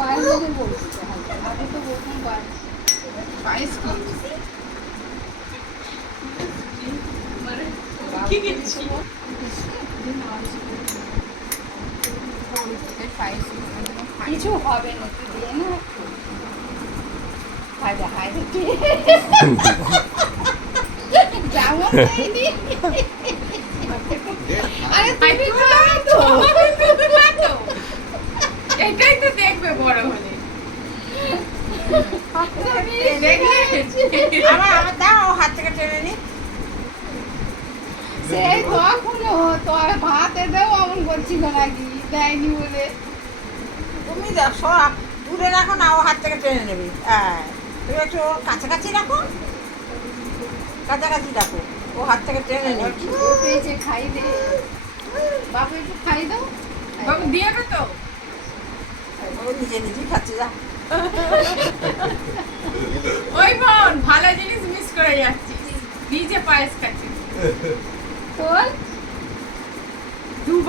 পায়ের বলছি আমি তো বলতাম পায়েস কি কিনছি কিছু হবে না তুই দিয়ে না হায়দা হায়দা যেমন আরে এটাই তো দেখবে বড় হলে আমার দাও হাত থেকে টেনে নি সেই তখনও তোর ভাতে দেও এমন করছিল নাকি দেয়নি বলে তুমি সরা দূরে রাখো না ও হাত থেকে টেনে নেবে হ্যাঁ তুমি একটু কাছাকাছি রাখো কাছাকাছি রাখো ও হাত থেকে টেনে নেবে পেয়েছে খাই দে বাবু একটু খাই দাও বাবু দিয়ে তো ও নিজে নিজেই খাচ্ছে যা ওই বোন ভালো জিনিস মিস করে যাচ্ছি নিজে পায়েস খাচ্ছি তোর দুবার